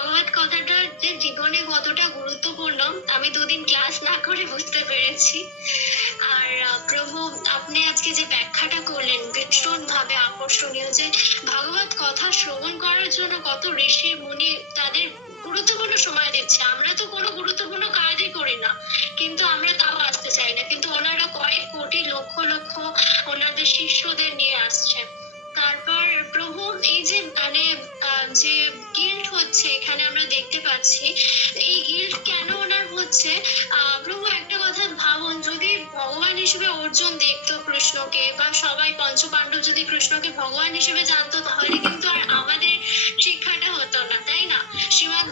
ভগবত কথাটা যে জীবনে কতটা গুরুত্বপূর্ণ আমি দুদিন ক্লাস না করে বুঝতে পেরেছি। আর প্রভু আপনি আজকে যে ব্যাখ্যাটা করলেন ভীষণ ভাবে আকর্ষণীয়, যে ভাগবত কথা শ্রবণ করার জন্য কত ঋষি মুনি তাদের গুরুত্বপূর্ণ সময় দিচ্ছে। আমরা তো কোনো গুরুত্বপূর্ণ কাজই করি না, কিন্তু আমরা তাও আসতে চাই না, কিন্তু ওনারা কয়েক কোটি লক্ষ লক্ষ ওনাদের শিষ্যদের নিয়ে আসছেন। তারপর প্রভু এই যে মানে যে গিল্ড হচ্ছে এখানে আমরা দেখতে পাচ্ছি, এই গিল্ড কেন ওনার হচ্ছে? প্রভু একটা কথা ভাবুন, যদি ভগবান হিসেবে অর্জুন দেখতো কৃষ্ণকে, বা সবাই পঞ্চপাণ্ডব যদি কৃষ্ণকে ভগবান হিসেবে জানতো, তাহলে কিন্তু আর আমাদের শিক্ষাটা হতো না, তাই না? শ্রীমদ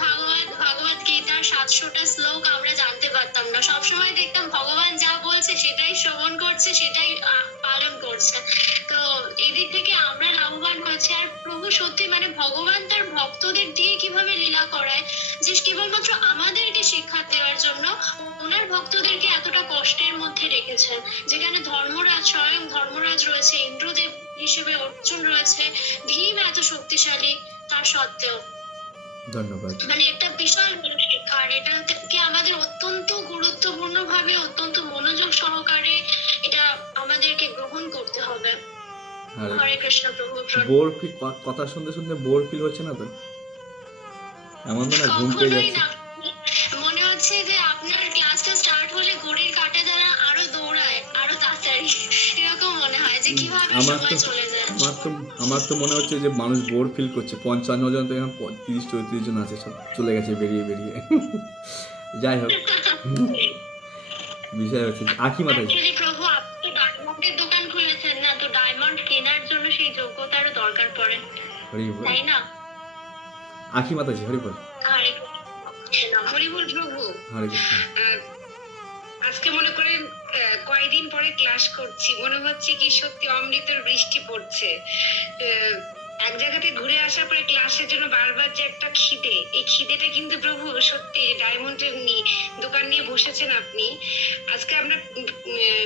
ভগবত গীতার 700টা শ্লোক আমরা জানতে পারতাম না, সবসময় দেখতাম ভগবান যা বলছে সেটাই শ্রবণ করছে, সেটাই পালন করছে। তো এদিক থেকে আমরা লাভবান হয়েছি। আর প্রভু সত্যি মানে ভগবান তার ভক্তদের দিয়ে কিভাবে লীলা করায়, যে কেবলমাত্র আমাদেরকে শিক্ষা দেওয়ার জন্য ওনার ভক্তদেরকে এতটা কষ্টের মধ্যে রেখেছেন। যেখানে ধর্মরাজ, স্বয়ং ধর্মরাজ রয়েছে, ইন্দ্রদেব হিসেবে অর্জুন রয়েছে, ভীম এত শক্তিশালী, তার সত্ত্বেও ধন্যবাদ। মানে একটা বিশাল বড় শিক্ষা। আর এটাকে আমাদের অত্যন্ত গুরুত্বপূর্ণ ভাবে, অত্যন্ত মনোযোগ সহকারে এটা আমাদেরকে গ্রহণ করতে হবে। হরে কৃষ্ণ প্রভু। বোর ফিল, কথা শুনতে শুনতে বোর ফিল হচ্ছে না তো? এমন তো না ঘুম পেয়ে যাচ্ছে? মনে হচ্ছে যে আপনার ক্লাসটা স্টার্ট হলে ঘড়ির কাঁটা দ্বারা আরো দৌড়ায়, আরো তাড়াতাড়ি, এরকম মনে হয় যে কিভাবে সময় চলে যায়। আমার তো মনে হচ্ছে যে মানুষ বোর ফিল করছে। 55 জন তো এখন 30-34 জন আছে, সব চলে গেছে বেরিয়ে বেরিয়ে। যাই হোক, বিষয় হচ্ছে আখি মাতাজি। প্রভু আপনি ডায়মন্ডের দোকান খুলেছেন না, তো ডায়মন্ড কেনার জন্য সেই যোগ্যতারও দরকার পড়ে, তাই না? আখি মাতাজি হরি বল। হরি বল প্রভু। হরে কৃষ্ণ। আজকে মনে করেন কয়েকদিন পরে ক্লাস করছি, মনে হচ্ছে কি সত্যি অমৃতের বৃষ্টি পড়ছে। এক জায়গাতে ঘুরে আসার পরে ক্লাসের জন্য বারবার যে একটা খিদে, এই খিদেটা কিন্তু প্রভু সত্যি ডায়মন্ডের দোকান নিয়ে বসেছেন আপনি। আজকে আমরা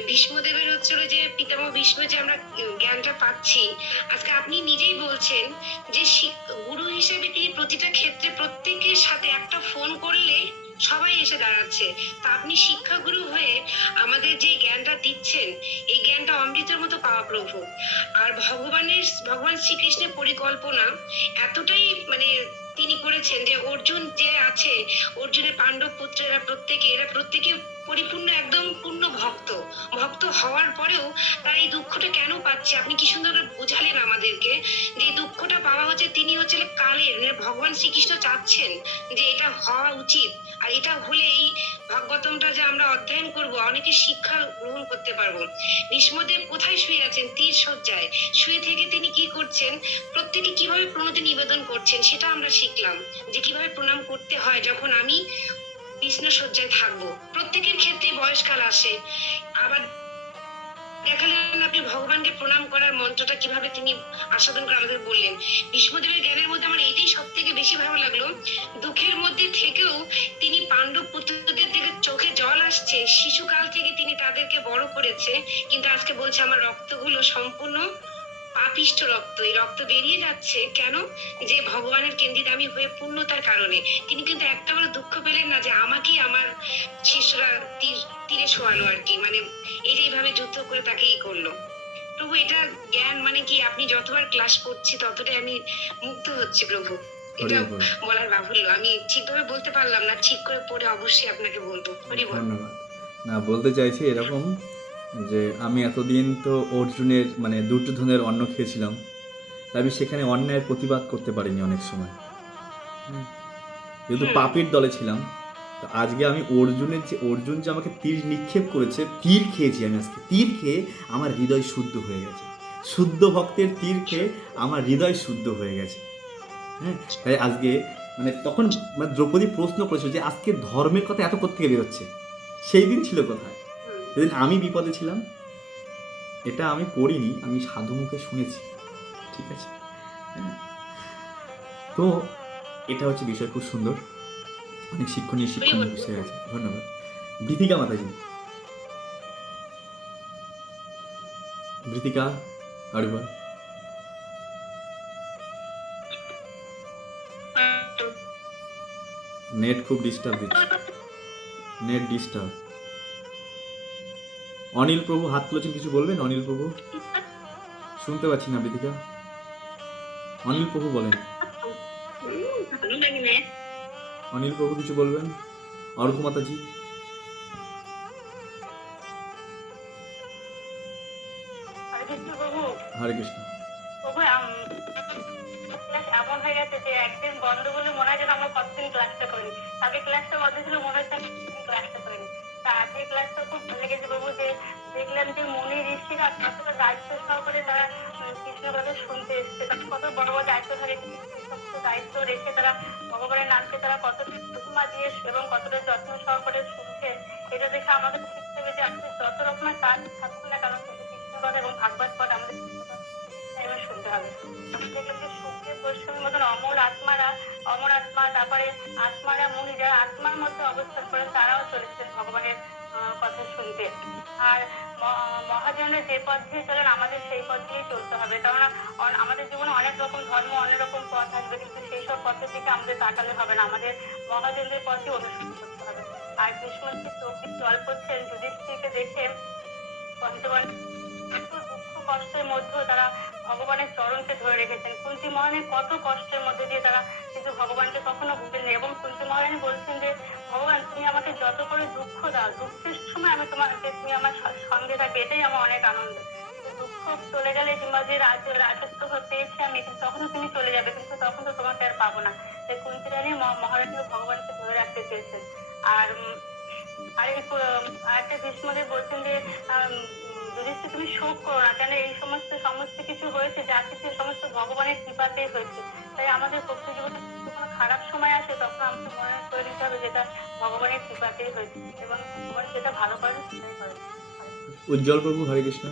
ভীষ্মদেবের হচ্ছিল যে পিতামহ ভীষ্ম, যে আমরা জ্ঞানটা পাচ্ছি, আজকে আপনি নিজেই বলছেন যে গুরু হিসেবে তিনি প্রতিটা ক্ষেত্রে প্রত্যেকের সাথে একটা ফোন করলে সবাই এসে দাঁড়াচ্ছে। তা আপনি শিক্ষাগুরু হয়ে আমাদের যে জ্ঞানটা দিচ্ছেন, এই জ্ঞানটা অমৃতের মতো পাওয়া প্রভু। আর ভগবান শ্রীকৃষ্ণের পরিকল্পনা এতটাই মানে তিনি করেছেন যে অর্জুন যে আছে, অর্জুনের পাণ্ডব পুত্রেরা এরা প্রত্যেকে পরিপূর্ণ একদম পূর্ণ ভক্ত হওয়ার পরেও তারা এই দুঃখটা কেন পাচ্ছে, আপনি কি সুন্দর বোঝালেন আমাদেরকে যে দুঃখটা পাওয়া হচ্ছে তিনি হচ্ছে কালের, ভগবান শ্রীকৃষ্ণ চাচ্ছেন যে এটা হওয়া উচিত। আর এটা হলে এই ভাগবতমটা যে আমরা অধ্যয়ন করব, অনেকে শিক্ষা গ্রহণ করতে পারবো। ভীষ্মদেব কোথায় শুয়ে আছেন? তীর সজ্জায় শুয়ে থেকে তিনি কি করছেন, প্রত্যেকে কিভাবে প্রণতি নিবেদন করছেন সেটা আমরা শিখলাম, যে কিভাবে প্রণাম করতে হয় যখন আমি বিষ্ণু সজ্জায় থাকবো। প্রত্যেকের ক্ষেত্রে বয়সকাল আসে। আবার দেখালেন আপনি ভগবানকে প্রণাম করার মন্ত্রটা কিভাবে তিনি আস্বাদন করে আমাদের বললেন। ভীষ্মদেবের জ্ঞানের মধ্যে আমার এটাই সব থেকে বেশি ভালো লাগলো, দুঃখের মধ্যে থেকেও তিনি পাণ্ডব পুত্রদের দিকে চোখে জল আসছে, শিশুকাল থেকে তিনি তাদেরকে বড় করেছে, কিন্তু আজকে বলছে আমার রক্তগুলো সম্পূর্ণ পাপিষ্ট রক্ত, এই রক্ত বেরিয়ে যাচ্ছে কেন? যে ভগবানের কেন্দ্রিত আমি হয়ে পূর্ণতার কারণে। তিনি কিন্তু একটাবারও দুঃখ পেলেন না যে আমাকেই আমার শিষ্যরা তীরে শোয়ালো আর কি, মানে এই যে এইভাবে যুদ্ধ করে তাকে ই করলো। প্রভু এটা জ্ঞান মানে কি, আপনি যতবার ক্লাস করছি ততটাই আমি মুগ্ধ হচ্ছি প্রভু। এটা বলার বাহুল্য, আমি ঠিকভাবে বলতে পারলাম না, ঠিক করে পড়ে অবশ্যই আপনাকে বলবো। ধন্যবাদ। না, বলতে চাইছি এরকম যে আমি এতদিন তো অর্জুনের মানে দুর্যোধনের অন্ন খেয়েছিলাম, আমি সেখানে অন্যায়ের প্রতিবাদ করতে পারিনি অনেক সময়, যেহেতু পাপীর দলে ছিলাম। তো আজকে আমি অর্জুন যে আমাকে তীর নিক্ষেপ করেছে, তীর খেয়েছি আমি, আজকে তীর খেয়ে আমার হৃদয় শুদ্ধ হয়ে গেছে। শুদ্ধ ভক্তের তীর খেয়ে আমার হৃদয় শুদ্ধ হয়ে গেছে। হ্যাঁ, তাই আজকে মানে তখন মানে দ্রৌপদী প্রশ্ন করেছিল যে আজকে ধর্মের কথা এত কোত্থেকে বেরোচ্ছে, সেই দিন ছিল কোথায়? যেদিন আমি বিপদে ছিলাম। এটা আমি পড়িনি, আমি সাধু মুখে শুনেছি, ঠিক আছে? হ্যাঁ, তো এটা হচ্ছে বিষয়, খুব সুন্দর, অনেক শিক্ষণীয় বিষয় আছে। ধন্যবাদ। বৃতিকা মাতাজি, বৃতিকা হরিবল। নেট খুব ডিস্টার্ব দিচ্ছে, নেট ডিস্টার্ব। অনিল প্রভু হাত তুলেছেন, কিছু বলবেন? অনিল প্রভু, শুনতে পাচ্ছি না বিদিকা। অনিল প্রভু বলেন, ভালো লাগে না। অনিল প্রভু কিছু বলবেন? অর্ঘ মাতাজি, হরে কৃষ্ণ প্রভু। হরে কৃষ্ণ। প্রভু ক্লাস এমন হয়ে গেছে যে একদিন বন্ধ বলে মনে হয় যেন আমরা কতদিন ক্লাসটা করিনি। আগে ক্লাসটা বন্ধ ছিল, মনে হচ্ছে আমি ক্লাসটা করিনি। তা আজকে ক্লাসটা খুব ভালো লেগেছে প্রভু, যে দেখলাম যে মুনি ঋষিরা কতটা দায়িত্ব সহকারে তারা কৃষ্ণ কথা শুনতে এসছে। তারা কত বড় বড় দায়িত্ব থাকে, সমস্ত দায়িত্ব রেখে তারা ভগবানের নামকে তারা কতটা প্রতিমা দিয়ে এবং কতটা যত্ন সহকারে শুনছে। এটা দেখে আমাদের শিখতে হবে যে আমাদের যত রকমের কাজ থাকুক না কেন, কিন্তু কৃষ্ণ কথা এবং ভাগবত কথা আমাদের শুনতে হবে। দেখলাম যে সুখদেব গোস্বামীর মতন অমর আত্মা, তারপরে আত্মারা মুনি যারা আত্মার মধ্যে অবস্থান করেন, তারাও চলেছেন ভগবানের কথা শুনতে। আর মহাজনের যে পথ দিয়ে চলেন, আমাদের সেই পথ দিয়েই চলতে হবে। কেননা আমাদের জীবনে অনেক রকম ধর্ম, অনেক রকম পথ আসবে, কিন্তু সেই সব পথের দিকে আমাদের তাকালে হবে না, আমাদের মহাজনদের পথই অনুসরণ করতে হবে। আর কৃষ্ণ চোখ দিয়ে জল পড়ছেন, যুধিষ্ঠিরকে দেখে পঞ্চবন দুঃখ কষ্টের মধ্যেও তারা ভগবানের চরণকে ধরে রেখেছেন। কুন্তী মহারানী কত কষ্টের মধ্যে দিয়ে তারা কিন্তু ভগবানকে কখনো ভুলেন এবং কুন্তী মহারানী বলছেন যে ভগবান তুমি আমাকে যত করে দুঃখ দাও, দুঃখের সময় আমি তোমাকে, তুমি আমার সঙ্গে থাকবে, এটাই আমার অনেক আনন্দ। দুঃখ চলে গেলে কিংবা যে রাজত্ব পেয়েছি আমি, তখন তুমি চলে যাবে, কিন্তু তখন তো তোমাকে আর পাবো না। কুন্তী রানী মহারানীও ভগবানকে ধরে রাখতে চেয়েছেন। আর আরেকটা ভীষ্মদেব বলছেন যে যুধিষ্ঠির তুমি শোক করো না, কেন এই সমস্ত কিছু হয়েছে, যা কিছু সমস্ত ভগবানের কৃপাতেই হয়েছে। তাই আমাদের ভক্তি জীবনে কোনো খারাপ সময় আসে, তখন আমাকে মনে করে নিতে হবে যেটা ভগবানের কৃপাতেই হয়েছে এবং ভগবান যেটা ভালো করেন সেটাই করেন। উজ্জ্বল প্রভু, হরে কৃষ্ণ।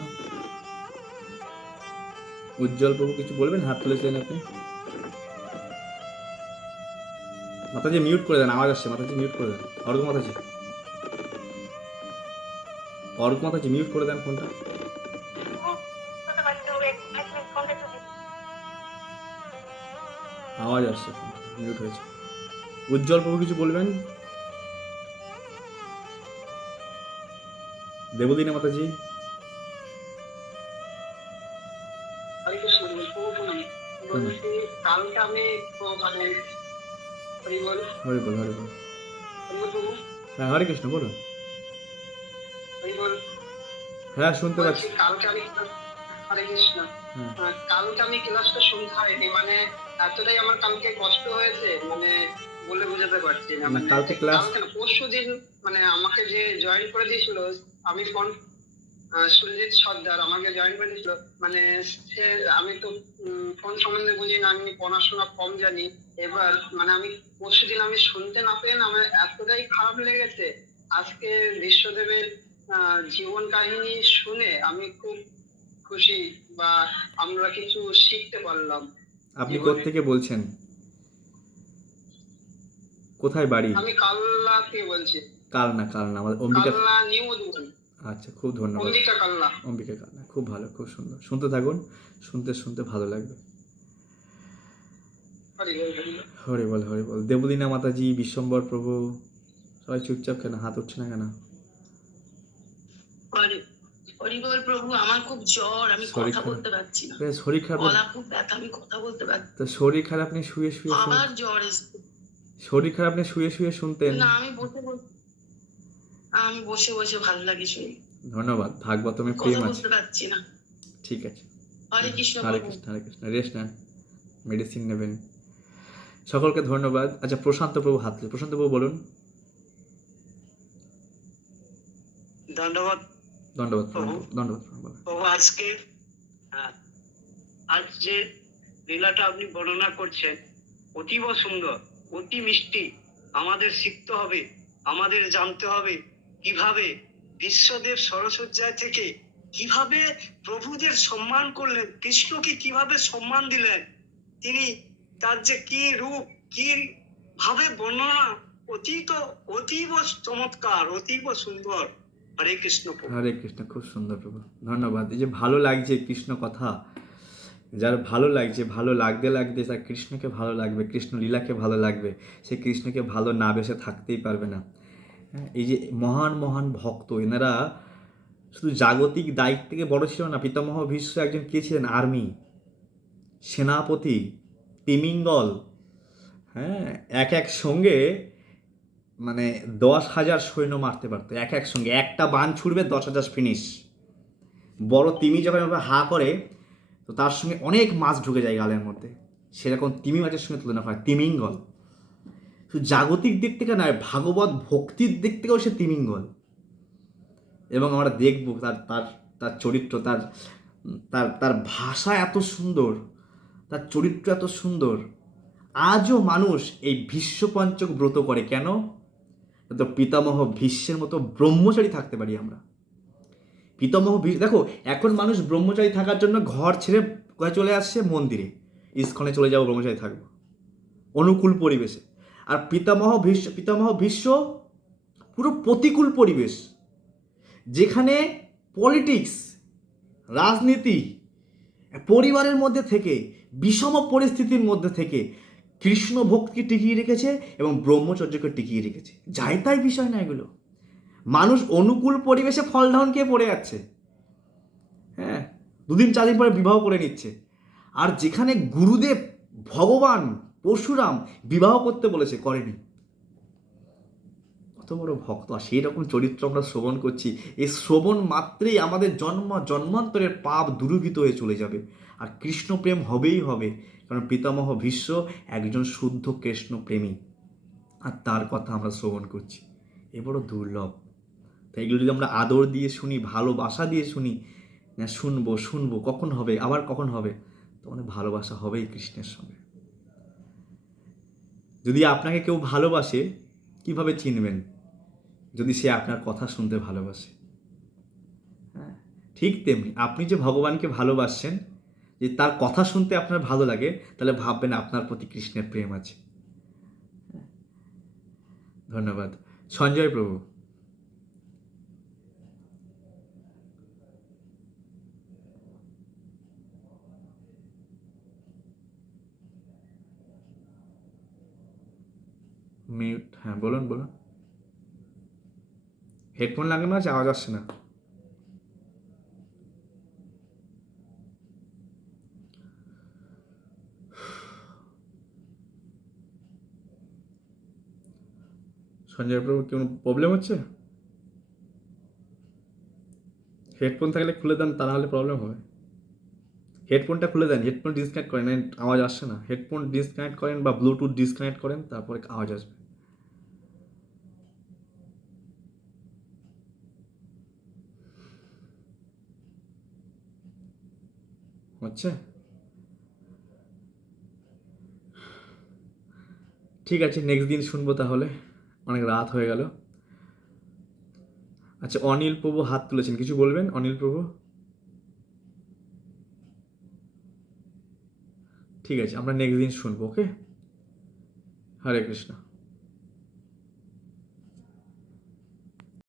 উজ্জ্বল প্রভু কিছু বলবেন? হাত তুলেছিলেন আপনি। মাতাজি মিউট করে দেন, আওয়াজ আসছে, মাতাজি মিউট করে দেন। অর্ঘ মাতাজি, অর্ঘ মাতাজি মিউট করে দেন ফোনটা। আওয়াজ আসছে, মিউট হয়েছে। উজ্জ্বল প্রভু কিছু বলবেন? দেবলীনা মাতাজি, কালকে আমি মানে হরি বল, হরে বল, হরে বল। হ্যাঁ, হরে কৃষ্ণ বলুন। হরি বল। হ্যাঁ, শুনতে পাচ্ছি। কালকে আমি, হরে কৃষ্ণ, কালকে আমি ক্লাসটা শুনতে হয়নি, মানে এতটাই আমার কালকে কষ্ট হয়েছে, মানে বলে বোঝাতে পারছি না। মানে কালকে ক্লাস, পরশু দিন মানে আমাকে যে জয়েন করে দিয়েছিল, আমি ফোন সুরজিৎ সর্দার আমাকে জয়েন করে দিয়েছিল। মানে সে, আমি তো ফোন সম্বন্ধে বুঝি না, আমি পড়াশোনা কম জানি। এবার মানে আমি পরশুদিন আমি শুনতে না পেয়ে আমার এতটাই খারাপ লেগেছে। আজকে বিশ্বদেবের জীবন কাহিনী শুনে আমি খুব খুশি, বা আমরা কিছু শিখতে পারলাম। আপনি কোত্থেকে বলছেন? কোথায় বাড়ি? আমি কাল্লা থেকে বলছি। কালনা, আমাদের অম্বিকা, কাল্লা নিউ মধুবন। আচ্ছা, খুব ধন্যবাদ। অম্বিকা কাল্লা, অম্বিকা কালনা, খুব ভালো, খুব সুন্দর। শুনতে থাকুন, শুনতে ভালো লাগবে। হরে বল, হরে বল। দেবলীনা মাতাজি, বিশ্বম্বর প্রভু, সবাই চুপচাপ কেন? হাত উঠছে না কেন? হরিবল প্রভু, আমার খুব জ্বর, আমি কথা বলতে পারছি না। শরীর খারাপ, গলা খুব ব্যথা, আমি কথা বলতে পারছি তো শরীর খারাপ আপনি শুয়ে আবার জ্বর এসেছে। শরীর খারাপ আপনি শুয়ে শুনতেন? না, আমি বসে ভালো লাগে শুনি। ধন্যবাদ, ভাগবতমে কথা প্রেম আছে। বলতে পারছি না। ঠিক আছে, হরে কৃষ্ণ, হরে কৃষ্ণ, হরে কৃষ্ণ। রেস্ট নেন, মেডিসিন নেবেন। সকলকে ধন্যবাদ। আচ্ছা, প্রশান্ত প্রভু হাত তুলে। প্রশান্ত প্রভু বলুন। ধন্যবাদ ধন্যবাদ প্রভু। ধন্যবাদ প্রভু, আজকে আজ যে লীলাটা আপনি বর্ণনা করছেন অতীব সুন্দর, অতি মিষ্টি। আমাদের শিখতে হবে, আমাদের জানতে হবে কিভাবে বিশ্বদেব সরসজ্জায় থেকে কিভাবে প্রভুদের সম্মান করলেন, কৃষ্ণকে কিভাবে সম্মান দিলেন, তিনি তার যে কি রূপ, কি ভাবে বর্ণনা, অতীব চমৎকার, অতীব সুন্দর। হরে কৃষ্ণ প্রভু। হরে কৃষ্ণ, খুব সুন্দর প্রভু, ধন্যবাদ। এই যে ভালো লাগছে কৃষ্ণ কথা, যার ভালো লাগছে, ভালো লাগতে লাগতে তার কৃষ্ণকে ভালো লাগবে, কৃষ্ণ লীলাকে ভালো লাগবে, সে কৃষ্ণকে ভালো না বেসে থাকতেই পারবে না। হ্যাঁ, এই যে মহান মহান ভক্ত, এনারা শুধু জাগতিক দায়িত্ব থেকে বড় ছিল না। পিতামহ ভীষ্ম একজন কে ছিলেন? আর্মি, সেনাপতি, তিমিঙ্গল। হ্যাঁ, এক এক সঙ্গে মানে 10,000 সৈন্য মারতে পারতো এক এক সঙ্গে। একটা বান ছুড়বে, 10,000 ফিনিশ। বড় তিমি যখন এভাবে হা করে, তো তার সঙ্গে অনেক মাছ ঢুকে যায় গালের মধ্যে, সেরকম তিমি মাছের সঙ্গে তুলনা হয় তিমিঙ্গল। শুধু জাগতিক দিক থেকে নয়, ভাগবত ভক্তির দিক থেকেও সে তিমিঙ্গল। এবং আমরা দেখব তার তার তার চরিত্র, তার তার তার ভাষা এত সুন্দর, তার চরিত্র এত সুন্দর। আজও মানুষ এই ভীষ্মপঞ্চক ব্রত করে কেন? তো পিতামহ ভীষ্মের মতো ব্রহ্মচারী থাকতে পারি আমরা। পিতামহ দেখো, এখন মানুষ ব্রহ্মচারী থাকার জন্য ঘর ছেড়ে কোথায় চলে আসছে? মন্দিরে, ইস্কনে চলে যাবো, ব্রহ্মচারী থাকবো অনুকূল পরিবেশে। আর পিতামহ ভীষ্ম পুরো প্রতিকূল পরিবেশ, যেখানে পলিটিক্স, রাজনীতি, পরিবারের মধ্যে থেকে, বিষম পরিস্থিতির মধ্যে থেকে কৃষ্ণ ভক্তিকে টিকিয়ে রেখেছে এবং ব্রহ্মচর্যকে টিকিয়ে রেখেছে। যাই তাই বিষয় না এগুলো। মানুষ অনুকূল পরিবেশে ফল ধারণ খেয়ে পড়ে যাচ্ছে। হ্যাঁ, 2-4 দিন পরে বিবাহ করে নিচ্ছে। আর যেখানে গুরুদেব ভগবান পরশুরাম বিবাহ করতে বলেছে, করেনি। কত বড় ভক্ত! আর সেই রকম চরিত্র আমরা শ্রবণ করছি। এই শ্রবণ মাত্রেই আমাদের জন্মান্তরের পাপ দূরীভূত হয়ে চলে যাবে, আর কৃষ্ণ প্রেম হবেই হবে। কারণ পিতামহ ভীষ্ম একজন শুদ্ধ কৃষ্ণ প্রেমী, আর তার কথা আমরা শ্রবণ করছি। এ বড় দুর্লভ। তাই এগুলো যদি আমরা আদর দিয়ে শুনি, ভালোবাসা দিয়ে শুনি, না শুনবো শুনবো কখন হবে, আবার কখন হবে, তো আমাদের ভালোবাসা হবেই কৃষ্ণের সঙ্গে। যদি আপনাকে কেউ ভালোবাসে, কিভাবে চিনবেন? যদি সে আপনার কথা শুনতে ভালোবাসে। হ্যাঁ, ঠিক তেমনি আপনি যে ভগবানকে ভালোবাসছেন, যে তার কথা শুনতে আপনার ভালো লাগে, তাহলে ভাববেন আপনার প্রতি কৃষ্ণের প্রেম আছে। ধন্যবাদ। সঞ্জয় প্রভু। মিউট, হ্যাঁ বলুন বলুন। হেডফোন লাগানো আছে, আওয়াজ আসছে না। সঞ্জয় প্রভু, কোনো প্রবলেম হচ্ছে? হেডফোন থাকলে খুলে দেন, তা নাহলে প্রবলেম হবে। হেডফোনটা খুলে দেন, হেডফোন ডিসকানেক্ট করেন, আওয়াজ আসছে না। হেডফোন ডিসকানেক্ট করেন বা ব্লুটুথ ডিসকানেক্ট করেন, তারপরে আওয়াজ আসবে। হচ্ছে? ঠিক আছে, নেক্সট দিন শুনবো তাহলে, অনেক রাত হয়ে গেল। আচ্ছা, অনিল প্রভু হাত তুলেছেন, কিছু বলবেন অনিল প্রভু? ঠিক আছে, আমরা নেক্সট দিন শুনবো। ওকে, হরে কৃষ্ণ।